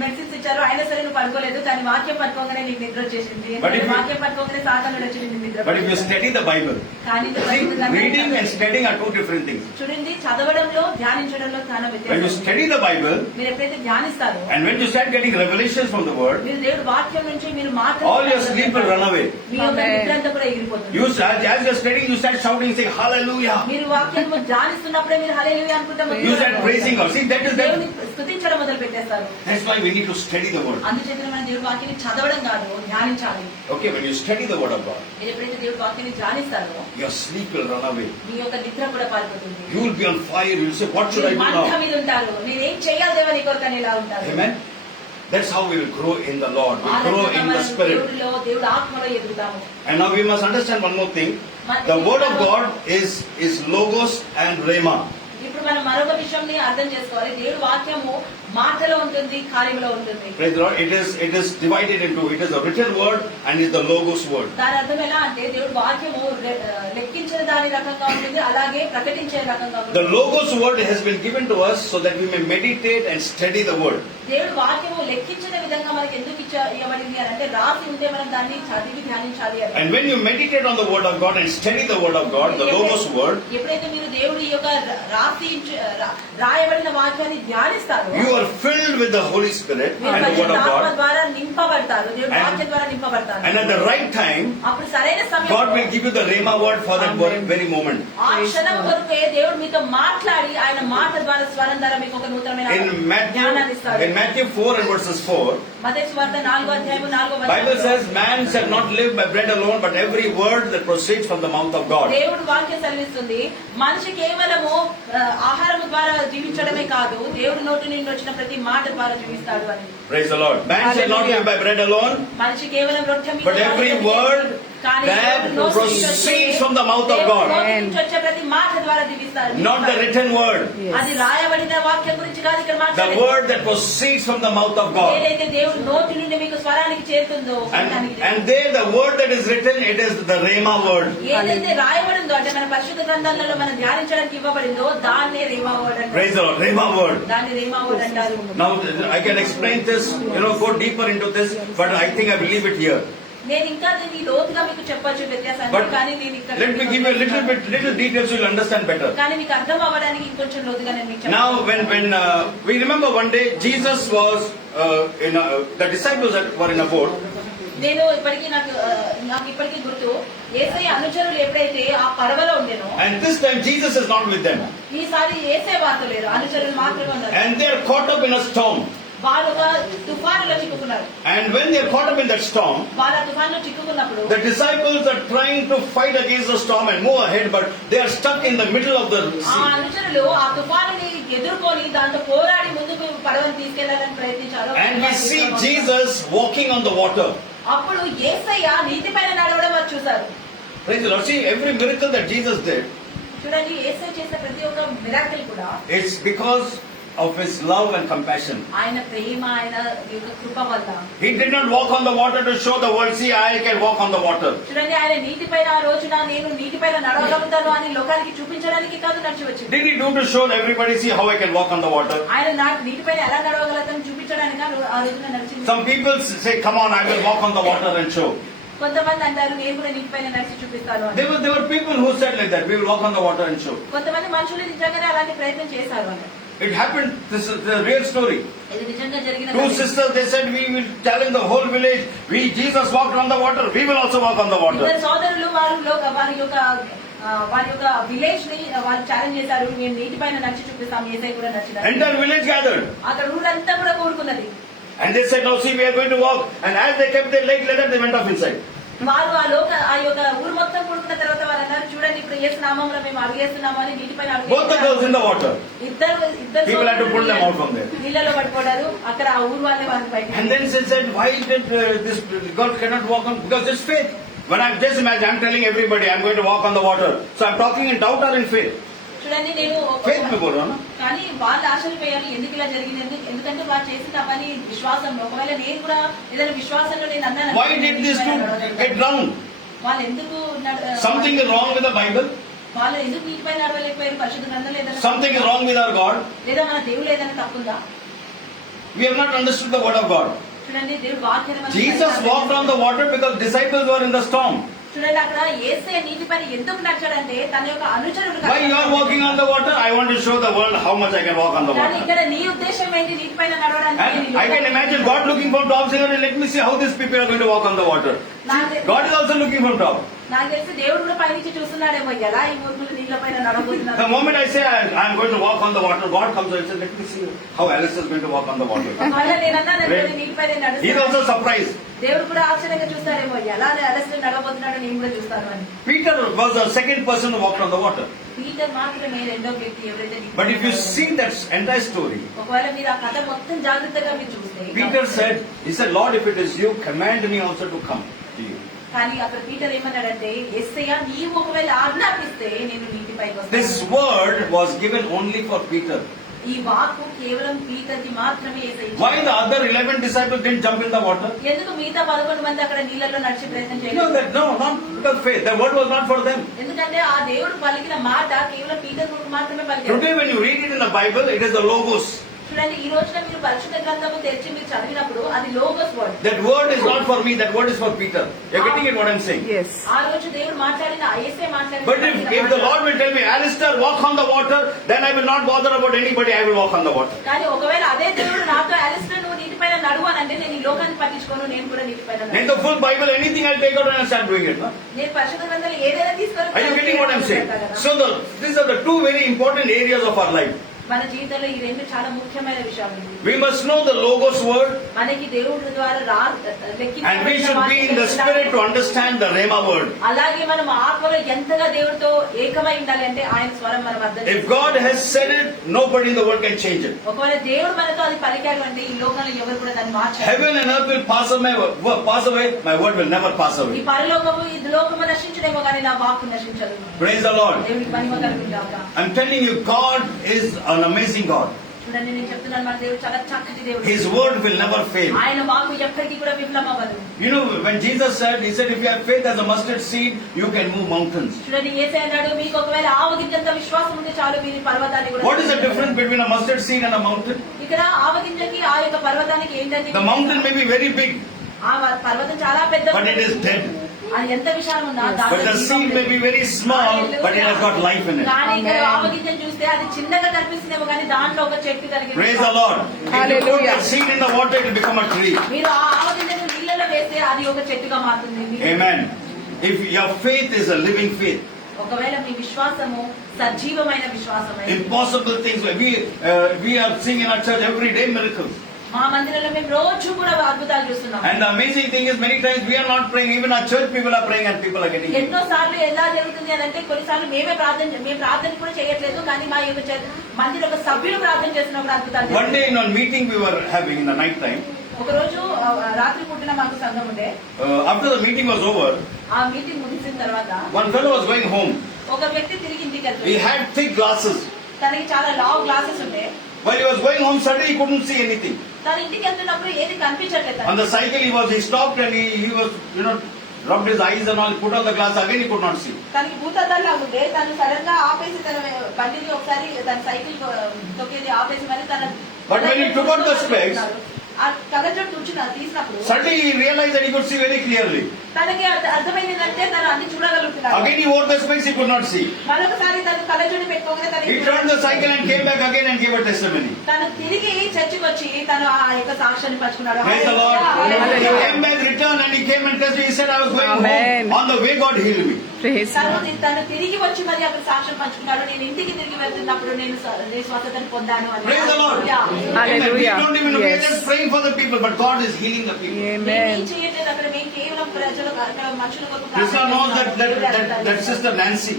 మెడిసిన్స్ ఇచ్చారు, అయినా సరే నువ్వు పడుకోలేదు. కానీ వాక్యం పట్టుకోగానే నీకు నిద్ర వచ్చేసింది. But if you- వాక్యం పట్టుకోగానే సాతానుడు వచ్చి నిన్ను నిద్ర But if you study the Bible, కానీ ఇది see, బైబిల్ గ్రంథం reading and studying are two different things. చూడండి, చదవడంలో ధ్యానించడంలో చాలా When you వ్యత్యాసం. study the Bible, మీరు ఎప్పుడైతే ధ్యానిస్తారో, and when you start getting revelations from the Word, మీరు దేవుడు వాక్యం నుంచి మీరు all your sleep will run away. మీ యొక్క నిద్ర అంతా కూడా ఎగిరిపోతుంది. You start, as you're studying, you start shouting, saying, Hallelujah. మీరు వాక్యం ధ్యానిస్తున్నప్పుడే మీరు హల్లెలూయా అనుకుంటా You start praising God. See, that is that. దేవుని స్తుతించడం మొదలు పెట్టేస్తారు. That's why we need to study the Word. అందుచేత మన దేవుడి వాక్యాన్ని చదవడం కాదు, ధ్యానించాలి. Okay, when you study the Word of God, మీరు ఎప్పుడైతే దేవుడి వాక్యాన్ని ధ్యానిస్తారో your sleep will run away. మీ యొక్క నిద్ర కూడా పారిపోతుంది. You will be on fire. You will say, what should I do మంట now? మీద ఉంటారు, నేనేం చేయాలి దేవా నీ కొరకు అని ఇలా ఉంటారు. Amen. That's how we will grow in the Lord. We grow in the Spirit. దేవుడిలో, దేవుడి ఆత్మలో ఎదుగుతాము. And now we must understand one more thing. The Word of God is Logos and Rhema. ఇప్పుడు మనం మరొక విషయంని అర్థం చేసుకోవాలి. దేవుడి వాక్యము మాటలో ఉంటుంది, కార్యంలో ఉంటుంది. Praise the Lord. It is divided into, it is the written word and is the Logos word. దాని అర్థం ఎలా అంటే దేవుడి వాక్యము లెక్కించిన దాని రకంగా ఉంటుంది, అలాగే ప్రకటించే రకంగా ఉంటుంది. The Logos word has been given to us so that we may meditate and study the word. దేవుడి వాక్యము లెక్కించిన విధంగా మనకి ఎందుకు ఇవ్వబడింది అని అంటే, రాసి ఉంటే మనం దాన్ని చదివి ధ్యానించాలి అని. And when you meditate on the word of God and study the word of God, the Logos word, ఎప్పుడైతే మీరు దేవుడి యొక్క రాయబడిన వాక్యాన్ని ధ్యానిస్తారు, you are filled with the Holy Spirit మీరు and the word of పరిశుద్ధాత్మ God. ద్వారా నింపబడతారు, దేవుడి And- వాక్యం ద్వారా నింపబడతారు. And at the right time, అప్పుడు సరైన God సమయంలో will give you the Rhema word for that very moment. ఆ క్షణం కొరకే దేవుడు మీతో మాట్లాడి ఆయన మాట ద్వారా స్వరం ద్వారా మీకు ఒక నూతనమైన In జ్ఞానాన్ని ఇస్తాడు. Matthew 4 and verses 4, మత్తయి సువార్త 4వ అధ్యాయము 4వ Bible వచనంలో, says, man shall not live by bread alone, but every word that proceeds from the mouth of God. దేవుడు వాక్యం సెలవిస్తుంది, మనిషి కేవలము ఆహారము ద్వారా జీవించడమే కాదు, దేవుడి నోటి నుండి వచ్చిన ప్రతి మాట ద్వారా జీవిస్తాడు అని. Praise the Lord. Man shall not live by bread alone, మనిషి కేవలం రొట్టె మీద but every word కానీ that దేవుడి నోటి నుంచి proceeds వచ్చే- from the mouth of దేవుడి God. నోటి నుంచి వచ్చే ప్రతి మాట ద్వారా జీవిస్తారు. Not the written word. అది రాయబడిన వాక్యం గురించి కాదు ఇక్కడ The మాట్లాడేది. word that proceeds from the mouth of God. ఏదైతే దేవుడి నోటి నుండి మీకు స్వరానికి చేరుతుందో And there the word that is written, it is the Rhema word. ఏదైతే రాయబడిందో అంటే మన పరిశుద్ధ గ్రంథాలలో మనం ధ్యానించడానికి ఇవ్వబడిందో దాన్నే రేమా వర్డ్ అంటారు. Praise the Lord. Rhema word. దాన్ని రేమా వర్డ్ అంటారు. Now I can explain this, go deeper into this, but I think I will leave it here. నేను ఇంకా దీన్ని లోతుగా మీకు చెప్పొచ్చు వ్యత్యాసాన్ని, But కానీ నేను ఇక్కడ let me give you a little details so you'll understand better. కానీ మీకు అర్థం అవ్వడానికి ఇంకొంచెం లోతుగా నేను మీకు Now చెప్తాను. when we remember one day Jesus was the disciples that were in a boat. నేను ఇప్పటికీ నాకు ఇప్పటికీ గుర్తు, యేసయ్య అనుచరులు ఎప్పుడైతే ఆ పడవలో ఉండేనో, And this time Jesus is not with them. ఈసారి యేసయ్య వారితో లేరు, అనుచరులు మాత్రమే ఉన్నారు. And they are caught up in a storm. వారు ఒక తుఫానులో చిక్కుకున్నారు. And when they are caught up in that storm, వాళ్ళ తుఫానులో చిక్కుకున్నప్పుడు the disciples are trying to fight against the storm and move ahead, but they are stuck in the middle of the ఆ sea. అనుచరులు ఆ తుఫానుని ఎదుర్కొని దాంతో పోరాడి ముందుకు పడవని తీసుకెళ్లాలని ప్రయత్నించారు. And we see Jesus walking on the water. అప్పుడు యేసయ్య నీటి పైన నడవడం వారు చూశారు. Praise the Lord. See, every miracle that Jesus did, చూడండి, యేసయ్య చేసిన ప్రతి ఒక్క మిరాకిల్ కూడా it's because of his love and compassion. ఆయన ప్రేమ, ఆయన యొక్క కృప వల్ల. He did not walk on the water to show the world, see, I can walk on the water. చూడండి, ఆయన నీటి పైన ఆ రోజున నేను నీటి పైన నడవగలుగుతాను అని లోకానికి చూపించడానికి కాదు నడిచి వచ్చింది. Did he do to show everybody, see how I can walk on the water? ఆయన నీటి పైన ఎలా నడవగలుగుతాను చూపించడానికి ఆ రోజున నడిచింది. Some people say, come on, I will walk on the water and show. కొంతమంది అంటారు, నేను కూడా నీటి పైన నడిచి చూపిస్తాను అని. There were people who said like that, we will walk on the water and show. కొంతమంది మనుషులు నిజంగానే అలాంటి ప్రయత్నం చేశారు అని. It happened, this is the real story. ఇది నిజంగా జరిగిన Two కథ. sisters, they said, we will challenge the whole village. Jesus walked on the water, we will also walk on the water. ఇద్దరు సోదరులు వారి యొక్క విలేజ్ ని వాళ్ళు ఛాలెంజ్ చేశారు, మేము నీటి పైన నడిచి చూపిస్తాం, యేసయ్య కూడా నచ్చినారు. Entire village gathered. అక్కడ ఊరంతా కూడా కూడుకున్నది. And they said, now see, we are going to walk. And as they kept their leg leather, they went off inside. వారు ఆ యొక్క ఊరు మొత్తం కూడుకున్న తర్వాత వారు అన్నారు, చూడండి ఇప్పుడు యేసు నామములో మేము అడుగేస్తున్నాము అని నీటి పైన Both the girls in the water. ఇద్దరు People had to pull them out from there. నీళ్ళలో పడిపోయారు. అక్కడ ఆ ఊరు వాళ్ళే వారిని బయట. And then she said, why did this God cannot walk on? Because it's faith. When I just imagine, I'm telling everybody, I'm going to walk on the water. So I'm talking in doubt or in faith? చూడండి, నేను Faith में बोल रहा हूँ ना. కానీ వాళ్ళు ఆశలు పోయారు, ఎందుకు ఇలా జరిగింది, ఎందుకంటే వారు చేసిన పని విశ్వాసంలో. ఒకవేళ నేను కూడా ఏదైనా విశ్వాసంలో నేను అన్నాను, Why did these two get drowned? వాళ్ళు ఎందుకు Something is wrong with the Bible. వాళ్ళు ఎందుకు నీటిపై నడవలేకపోయారు? పరిశుద్ధ గ్రంథంలో ఏదైనా Something is wrong with our God. లేదా మన దేవుడు ఏదైనా తప్పుందా? We have not understood the word of God. చూడండి, దేవుడు వాక్యాన్ని మనం Jesus walked on the water because disciples were in the storm. చూడండి, అక్కడ యేసయ్య నీటిపైన ఎందుకు నడిచాడంటే తన యొక్క అనుచరుడు Why you are walking on the water? I want to show the world how much I can walk on the కానీ water. ఇక్కడ నీ ఉద్దేశం ఏంటి? నీటిపైన నడవడానికి And I can imagine God looking from top saying, let me see how these people are going to walk on the water. God is also looking from top. నాకు తెలిసి దేవుడు కూడా పైనుంచి చూస్తున్నాడేమో, ఎలా ఈ మూర్ఖులు నీళ్ళ పైన The నడబోతున్నారు. moment I say I am going to walk on the water, God comes and says, let me see how Alice is going to walk on the water. ఒకవేళ నేనన్నా నీటిపైన He is also నడుస్తాను, surprised. దేవుడు కూడా ఆశ్చర్యంగా చూస్తాడేమో, ఎలా అలసి నడబోతున్నాడో నేను కూడా చూస్తాను అని. Peter was the second person who walked on the water. Peter మాత్రమే రెండో వ్యక్తి ఎవరైతే But if you see that entire story, ఒకవేళ మీరు ఆ కథ మొత్తం జాగ్రత్తగా మీరు చూస్తే, Peter said, he said, Lord, if it is you, command me also to come to you. కానీ అక్కడ పీటర్ ఏమన్నాడంటే, యేసయ్య నీవు ఒకవేళ ఆజ్ఞాపిస్తే నేను నీటిపైకి This వస్తాను. word was given only for Peter. ఈ వాక్కు కేవలం పీటర్కి మాత్రమే యేసయ్య ఇచ్చాడు. Why the other 11 disciples didn't jump in the water? ఎందుకు మిగతా 11 మంది అక్కడ నీళ్ళలో నడిచే ప్రయత్నం No, చేయలేదు? not because faith. The word was not for them. ఎందుకంటే ఆ దేవుడు పలికిన మాట కేవలం పీటర్ కొరకు మాత్రమే పలికాడు. Today when you read it in the Bible, it is the logos. చూడండి, ఈ రోజున మీరు పరిశుద్ధ గ్రంథము తెరిచి మీరు చదివినప్పుడు అది logos word. That word is not for me, that word is for Peter. You're getting it what I'm saying? Yes. ఆ రోజు దేవుడు మాట్లాడిన యేసే మాట్లాడిన But if the Lord will tell me, Alistair, walk on the water, then I will not bother about anybody, I will walk on the water. కానీ ఒకవేళ అదే దేవుడు నాతో అలిస్టర్ నువ్వు నీటిపైన నడువు అని అంటే నేను ఈ లోకాన్ని పట్టించుకోను, నేను కూడా నీటిపైన In నడువు. the full Bible, anything I'll take out and I'll start doing it. No? నేను పరిశుద్ధ గ్రంథాలు ఏదైనా తీసుకొని Are you getting what I'm saying? So these are the two very important areas of our life. మన జీవితంలో ఈ రెండు చాలా ముఖ్యమైన విషయాలు. We must know the logos word, మనకి దేవుడి ద్వారా and we should be in the spirit to understand the Rhema word. అలాగే మనం ఆత్మలో ఎంతగా దేవుడితో ఏకమై ఉండాలి అంటే ఆయన స్వరం మనం అర్థం If God has said it, nobody in the world can change it. ఒకవేళ దేవుడు మనతో అది పలికాడు అంటే ఈ లోకంలో ఎవరు కూడా దాన్ని మార్చారు. Heaven and earth will pass away, my word will never pass ఈ away. పరలోకము ఈ లోకము నశించడేమో కానీ నా వాక్కు నశించదు. Praise the Lord. దేవుడికి మహిమ కలుగుగాక. I'm telling you, God is an amazing God. చూడండి, నేను చెప్తున్నాను, మన దేవుడు చాలా చక్కటి దేవుడు. His word will never fail. ఆయన వాక్కు ఎప్పటికీ కూడా విఫలమవ్వదు. You know, when Jesus said, he said, if you have faith as a mustard seed, you can move mountains. చూడండి, యేసయ్య అన్నాడు, మీకు ఒకవేళ ఆవగింజంత విశ్వాసం ఉంటే చాలు, మీరు ఈ పర్వతాన్ని కూడా. What is the difference between a mustard seed and a mountain? ఇక్కడ ఆవగింజకి ఆ యొక్క పర్వతానికి ఏంటంటే, The mountain may be very big, ఆ పర్వతం చాలా పెద్ద, but it is dead. అది ఎంత విశాలం ఉందా, But the seed may be very small, but it has got life in it. కానీ ఇక్కడ ఆవగింజను చూస్తే అది చిన్నగా కనిపిస్తుందేమో కానీ దాంట్లో ఒక చెట్టు కలిగి. Praise the Lord. If you put Hallelujah. the seed in the water, it will become a tree. మీరు ఆ ఆవగింజను నీళ్ళలో వేస్తే అది ఒక చెట్టుగా మారుతుంది. Amen. If your faith is a living faith, ఒకవేళ మీ విశ్వాసము సజీవమైన విశ్వాసమే. impossible things. We are seeing in our church every day miracles. మా మందిరంలో మేము రోజు కూడా అద్భుతాలు చూస్తున్నాం. And the amazing thing is, many times we are not praying. Even our church people are praying, and people are getting healed. ఎన్నో సార్లు ఎలా జరుగుతుంది అని అంటే, కొన్నిసార్లు మేము ప్రార్థన కూడా చేయట్లేదు, కానీ మా యొక్క మందిరం ఒక సభ్యులు ప్రార్థన చేస్తున్నప్పుడు అద్భుతాలు. One day in a meeting we were having in the night time, ఒక రోజు రాత్రి పూటన మాకు సంఘం ఉండే. after the meeting was over, ఆ మీటింగ్ ముగిసిన తర్వాత one fellow was going home. ఒక వ్యక్తి తిరిగి ఇంటికి He వెళ్తాడు. had thick glasses. తనకి చాలా లావ్ గ్లాసెస్ ఉండే. While he was going home, suddenly he couldn't see anything. తన ఇంటికి వెళ్తున్నప్పుడు ఏది కనిపించట్లేదు. On the cycle he stopped and he was, rubbed his eyes and all, put on the glass, again he could not see. తనకి భూతద్దాల్లా ఉండే. తను sudden గా ఆపేసి తన బండిని ఒకసారి తన సైకిల్ తొక్కేది ఆపేసి మరి తన. But when he took out the specs, ఆ కళ్ళజోడు తీసినప్పుడు suddenly he realized that he could see very clearly. తనకి అర్థమైంది ఏంటంటే తను అన్ని చూడగలుగుతున్నాడు. Again he wore the specs, he could not see. మరొకసారి తను కళ్ళజోడు పెట్టుకోగానే He turned the cycle and came back again and gave a testimony. తను తిరిగి చర్చికి వచ్చి తను ఆ యొక్క సాక్ష్యాన్ని పంచుకున్నాడు. Praise the Lord. He came back, returned, and he came and testified. He said, I was going Amen. home. On the way, God healed me. Praise God. తను తిరిగి వచ్చి మరి అక్కడ సాక్ష్యం పంచుకున్నాడు. నేను ఇంటికి తిరిగి వెళ్తున్నప్పుడు నేను స్వస్థతను పొందాను అని. Praise the Lord. Hallelujah. We don't even know. We are Yes. just praying for the people, but God is healing the people. నేను Amen. ఏం చేయట్లేదు అక్కడ. మేము కేవలం ప్రజలు అక్కడ మనుషుల కొరకు Krishna knows that sister Nancy.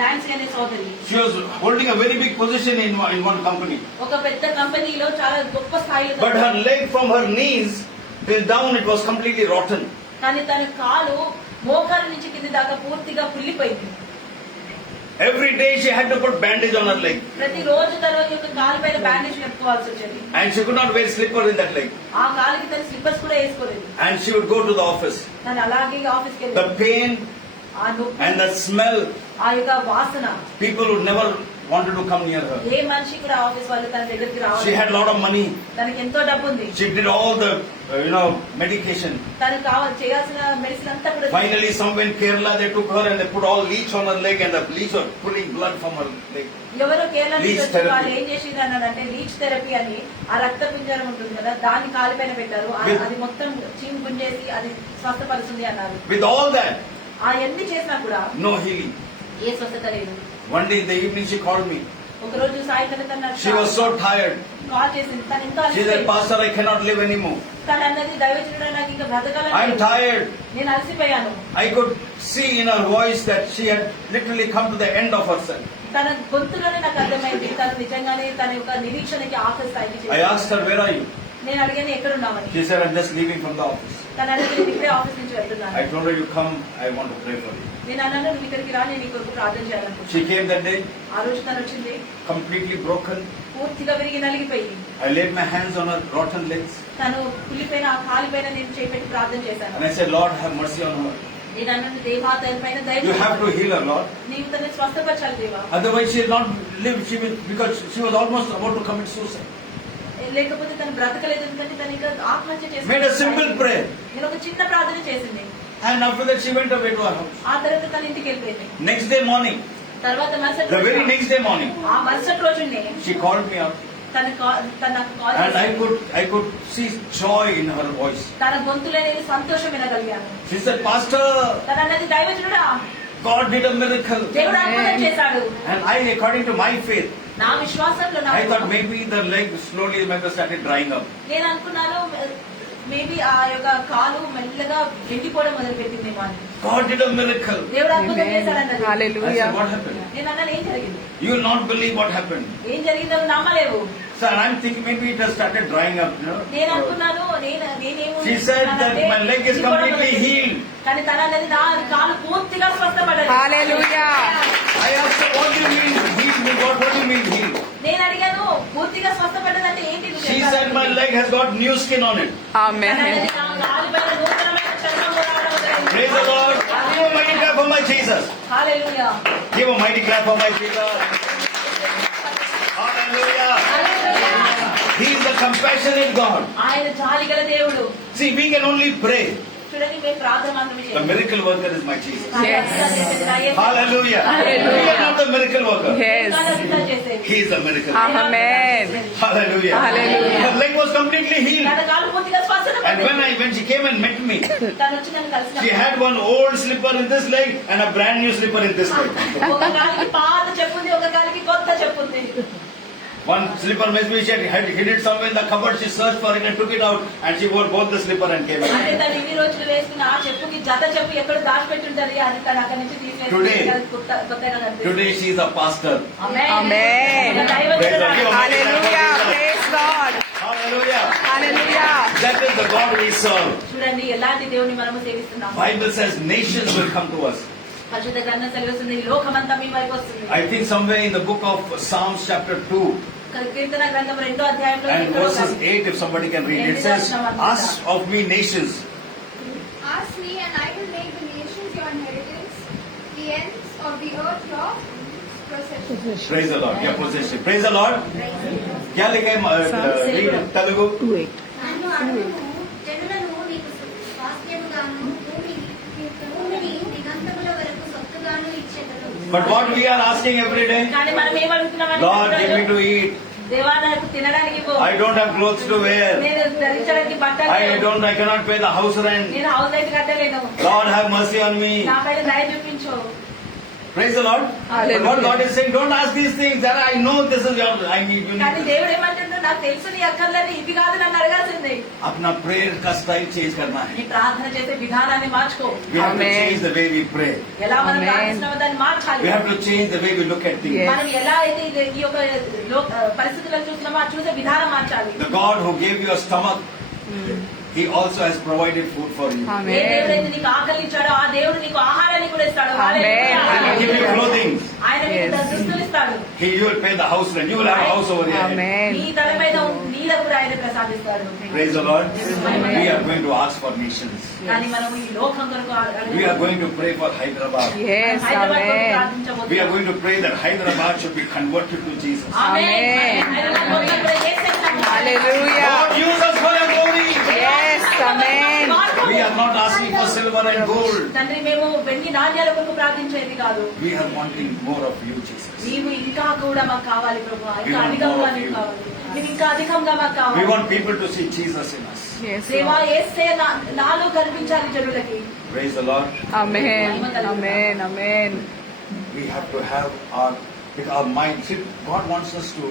Nancy అనే సోదరి She was holding a very big position in one company. ఒక పెద్ద కంపెనీలో చాలా గొప్ప స్థాయిలో. But her leg from her knees till down, it was completely rotten. కానీ తన కాలు మోకాల నుంచి కింది దాకా పూర్తిగా కుళ్ళిపోయింది. Every day she had to put bandage on her leg. ప్రతి రోజు తన యొక్క కాలు పైన బ్యాండేజ్ కట్టుకోవాల్సి వచ్చేది. And she could not wear slippers in that leg. ఆ కాలుకి తన స్లిప్పర్స్ కూడా వేసుకోలేదు. And she would go to the office. తను అలాగే ఆఫీస్కి The వెళ్ళి pain, ఆ నొప్పి, and the smell. ఆ యొక్క వాసన, People would never wanted to come near her. ఏ మనిషి కూడా ఆఫీస్ వాళ్ళు తన దగ్గరికి She రావాలి. had a lot of money. తనకి ఎంతో డబ్బు ఉంది. She did all the medication. తనకు కావాలి చేయాల్సిన మెడిసిన్ అంతా కూడా. Finally, somewhere in Kerala, they took her and they put all leech on her leg, and the leech was pulling blood from her leg. ఎవరో కేరళ నుంచి Leech వచ్చి therapy. వాళ్ళు ఏం చేసింది అన్నాడంటే లీచ్ థెరపీ అని, ఆ రక్త పుంజరం ఉంటుంది కదా దాన్ని కాలిపైన పెట్టారు. అది మొత్తం చీమ్ గుంజేసి అది స్వస్థపరుస్తుంది అన్నారు. With all that, ఆ ఎన్ని చేసినా కూడా no healing. ఏ స్వస్థత లేదు. One day in the evening, she called me. ఒక రోజు సాయంత్రం తన She was so tired. Call చేసింది. తను ఎంతో She said, అలసిపోయింది. Pastor, I cannot live anymore. తను అన్నది దైవజనుడా నాకు ఇంకా బ్రతకాలని I'm లేదు. tired. నేను అలసిపోయాను. I could see in her voice that she had literally come to the end of herself. తన గొంతులోనే నాకు అర్థమైంది తను నిజంగానే తన యొక్క నిరీక్షణకి ఆఖరి స్థాయికి I చేరింది. asked her, where are you? నేను అడిగాను ఎక్కడున్నామని. She said, I'm just leaving from the office. తను అన్నది నేను ఇప్పుడే ఆఫీస్ నుంచి వెళ్తున్నాను. I told her, you come, I want to pray for you. నేను అన్నాను నువ్వు ఇక్కడికి రా, నేను నీ కొరకు ప్రార్థన చేయాలనుకుంటున్నాను. She came that day, ఆ రోజు తను వచ్చింది completely broken. పూర్తిగా విరిగి నలిగిపోయింది. I laid my hands on her rotten legs. తను కులిపైన ఆ కాలిపైన నేను చేపెట్టి ప్రార్థన చేశాను. And I said, Lord, have mercy on her. నేను అన్నది దేవా తన పైన You have to దయ heal her, Lord. నీవు తనని స్వస్థపరచాలి దేవా. Otherwise, she will not live. Because she was almost about to commit suicide. లేకపోతే తను బ్రతకలేదు, ఎందుకంటే తను ఇంకా ఆత్మహత్య Made a simple చేసి prayer. నేను ఒక చిన్న ప్రార్థన చేసింది. And after that, she went away to her house. ఆ తర్వాత తన ఇంటికి వెళ్ళిపోయింది. Next day morning, తర్వాత మరుసటి the very రోజు next day morning, ఆ మరుసటి రోజునే she called me up. తన నాకు call And I could see joy in her voice. తన గొంతులో నేను సంతోషం వినగలిగాను. She said, Pastor, తన అన్నది దైవజనుడా God did a miracle. దేవుడు అద్భుతం చేశాడు. And I, according to my faith, నా విశ్వాసంలో I thought maybe the leg slowly started drying up. నేను అనుకున్నాను మేబీ ఆ యొక్క కాలు మెల్లగా ఎండిపోవడం మొదలు పెట్టిందేమో అని. God did a miracle. దేవుడు అద్భుతం చేశాడన్నది. I said, Hallelujah. what happened? నేను అన్నాను ఏం జరిగింది, You will not believe what happened. ఏం జరిగిందో నమ్మలేవు. Sir, I'm thinking maybe it has started drying up. నేను అనుకున్నాను నేనేమో She said that my leg is completely healed. కానీ తన అన్నది నా కాలు పూర్తిగా స్వస్థపడ్డది. Hallelujah. I asked her, what do you mean healed? What do you mean healed? నేను అడిగాను పూర్తిగా స్వస్థపడ్డది అంటే ఏంటి నువ్వు She చెప్పాలి? said my leg has got new skin on it. తన Amen. అన్నది నా కాలిపైన నూతనమైన చర్మము రావడం మొదలైంది. Praise the Lord. Give a mighty clap for my Jesus. Hallelujah. Give a mighty clap for my Jesus. Hallelujah. Hallelujah. He is the compassionate God. ఆయన జాలిగల దేవుడు. See, we can only pray. చూడండి మేము ప్రార్థన మాత్రమే The చేయాలి. miracle worker is my Jesus. Yes. Hallelujah. Hallelujah. We are not the miracle worker. Yes. He is the miracle worker. Amen. Hallelujah. Hallelujah. Her leg was completely healed. తన కాలు పూర్తిగా స్వస్థత And when she came and met me, తను వచ్చి నన్ను కలిసిన she had one old slipper in this leg and a brand new slipper in this leg. ఒక కాలికి పాత చెప్పుంది, ఒక కాలికి కొత్త చెప్పుంది. One slipper maybe she had hid it somewhere in the cupboard. She searched for it and took it out, and she wore both the slipper and came అంటే back. తను ఇన్ని రోజులు వేసుకున్న ఆ చెప్పుకి జత చెప్పు ఎక్కడ దాచిపెట్టుంటది అని తను అక్కడి నుంచి తీసేసి Today- కొత్తగా కనిపిస్తుంది. Today she is a pastor. Amen. Amen. ఒక దైవజనుడు. Hallelujah. Praise God. Hallelujah. Hallelujah. That is the God we serve. చూడండి ఎలాంటి దేవుని మనము సేవిస్తున్నాం. Bible says nations will come to us. పరిశుద్ధ గ్రంథం సెలవిస్తుంది ఈ లోకమంతా మీ వైపు వస్తుంది. I think somewhere in the book of Psalms chapter 2 కీర్తన గ్రంథం 2వ అధ్యాయంలో and ఎక్కడో verses ఒకటి. 8, if somebody can read, it says, "Ask of me nations." Ask me, and I will make the nations your inheritance, the ends of the earth your possession. Praise the Lord. Your possession. Praise the Lord. क्या लिखा है read Telugu? నన్ను అడుగుము, జనులను నీకు స్వాస్థ్యముగాను, భూమిని దిగంతముల వరకు సొత్తుగాను ఇచ్చెదను. But what we are asking every day, కానీ మనం ఏమడుగుతున్నామని Lord, give me to eat. దేవా నాకు తినడానికి ఇవ్వు. I don't have clothes to wear. నేను ధరించడానికి బట్టలు లేవు. I cannot pay the house rent. నేను హౌస్ రైట్ కట్టలేను. Lord, have mercy on me. నా పైన దయ చూపించు. Praise the Lord. But what God is saying, don't ask these things. That I know this is your. I need you. కానీ Need this. దేవుడు ఏమంటుందో నాకు తెలుసు నీ అక్కర్లేదు ఇవి కాదు నన్ను అడగాల్సింది. अपना prayer का style change करना నీ है. ప్రార్థన చేసే విధానాన్ని మార్చుకో. We have to Amen. change the way we pray. ఎలా మనం Amen. ప్రార్థిస్తున్నామో దాన్ని మార్చాలి. We have to change the way we look at things. Yes. మనం ఎలా అయితే ఈ యొక్క పరిస్థితులను చూస్తున్నామో ఆ చూసే విధానం మార్చాలి. The God who gave you a stomach, He also has provided food for you. A Amen. దేవుడైతే నీకు ఆకలి ఇచ్చాడో ఆ దేవుడు నీకు ఆహారాన్ని కూడా ఇస్తాడు. Amen. Hallelujah. He will give you clothing. ఆయన నీకు Yes. దుస్తులు ఇస్తాడు. ఇస్తాడు. You will pay the house rent. You will have a house over here. Amen. నీ తల మీద నీడ కూడా ఆయన ప్రసాదిస్తాడు. Praise the Lord. We are going to ask for nations. కానీ మనం ఈ లోకం కొరకు We are going to pray for Hyderabad. Yes, Hyderabad కొరకు amen. ప్రార్థించబోతున్నాం. We are going to pray that Hyderabad should be converted to Jesus. ఆమేన్. హైదరాబాద్ మొత్తం కూడా యేసయ్య నామములో Hallelujah. Lord, use us for your glory. Yes, amen. We are not asking for silver and gold. తండ్రి మేము వెండి నాణ్యాల కొరకు ప్రార్థించేది కాదు. We are wanting more of you, Jesus. నీవు ఇంకా కూడా మాకు కావాలి ప్రభువా. We ఇంకా want అధికంగా more of నీకు you. కావాలి. నీవు ఇంకా అధికంగా మాకు We కావాలి. want people to see Jesus in us. Yes, దేవా Lord. యేసయ్య నాలో కనిపించాలి జనులకి. Praise the Lord. Amen. Amen. Amen. We have to have our mind. See, God wants us to.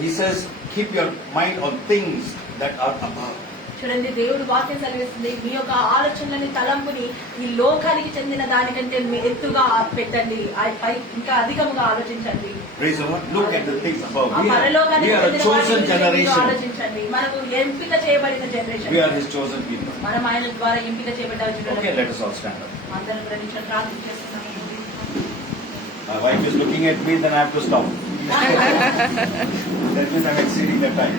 He says, keep your mind on things that are above. చూడండి దేవుడు వాక్యం సెలవిస్తుంది, మీ యొక్క ఆలోచనని తలంపుని ఈ లోకానికి చెందిన దానికంటే ఎత్తుగా పెట్టండి, పై ఇంకా అధికంగా ఆలోచించండి. Praise the Lord. Look at the things above. ఆ We పరలోకానికి are a చెందిన chosen వాటి గురించి generation. ఆలోచించండి. మనకు ఎంపిక చేయబడిన We generation. are His chosen people. మనం ఆయన ద్వారా ఎంపిక చేయబడ్డ Okay, జనులం. let us all stand up. అందరం ప్రతిక్షణ ప్రార్థన చేస్తున్నాము. My wife is looking at me, then I have to stop. That means I'm exceeding the time.